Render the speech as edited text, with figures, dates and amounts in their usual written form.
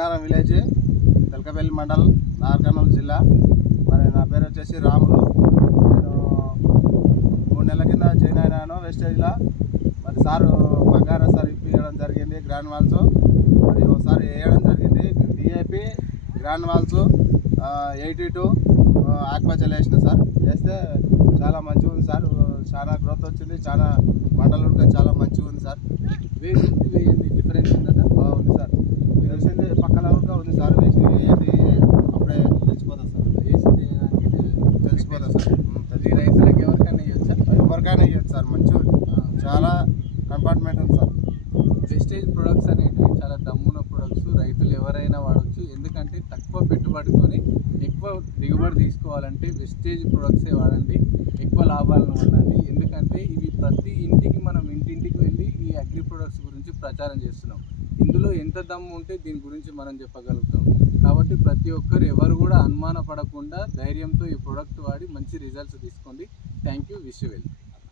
లక్నారం village, Telakapalli mandal, Nagarkurnool జిల్లా. మరి నా పేరు వచ్చేసి రాములు. నేను 3 నెలల కింద జాయిన్ అయినాను వెస్టేజ్లో. మరి సారు బంగారం సార్ ఇప్పించడం జరిగింది గ్రాండ్ వాల్స్. మరి ఒకసారి వేయడం జరిగింది డిఏపి గ్రాండ్ వాల్స్ 82 ఆకుపచ్చలు వేసిన సార్. వేస్తే చాలా మంచిగా ఉంది సార్. చాలా గ్రోత్ వచ్చింది, చాలా మండలు చాలా మంచిగా ఉంది సార్. వేసింది డిఫరెన్స్ ఉందా సార్? ఉంది సార్. వేసింది పక్కన కూడా ఉంది సార్. వేసి ఏది అప్పుడే తెలిసిపోతుంది సార్. వేసింది తెలిసిపోతుంది సార్. ఈ రైతులకు ఎవరికైనా ఇవ్వచ్చా? ఎవరికైనా ఇవ్వచ్చు సార్. మంచిగా ఉంది, చాలా కంపార్ట్మెంట్ ఉంది సార్. వెస్టేజ్ ప్రొడక్ట్స్ అనేటివి చాలా దమ్మున ప్రొడక్ట్స్, రైతులు ఎవరైనా వాడచ్చు. ఎందుకంటే తక్కువ పెట్టుబడితోని ఎక్కువ దిగుబడి తీసుకోవాలంటే వెస్టేజ్ ప్రొడక్ట్సే వాడండి, ఎక్కువ లాభాలను పొందండి. ఎందుకంటే ఇవి ప్రతి ఇంటికి మనం ఇంటింటికి వెళ్ళి ఈ అగ్రి ప్రొడక్ట్స్ గురించి ప్రచారం చేస్తున్నాం. ఇందులో ఎంత దమ్ము ఉంటే దీని గురించి మనం చెప్పగలుగుతాం. కాబట్టి ప్రతి ఒక్కరు ఎవరు కూడా అనుమానపడకుండా ధైర్యంతో ఈ ప్రొడక్ట్ వాడి మంచి రిజల్ట్స్ తీసుకోండి. Thank you. Wish you well.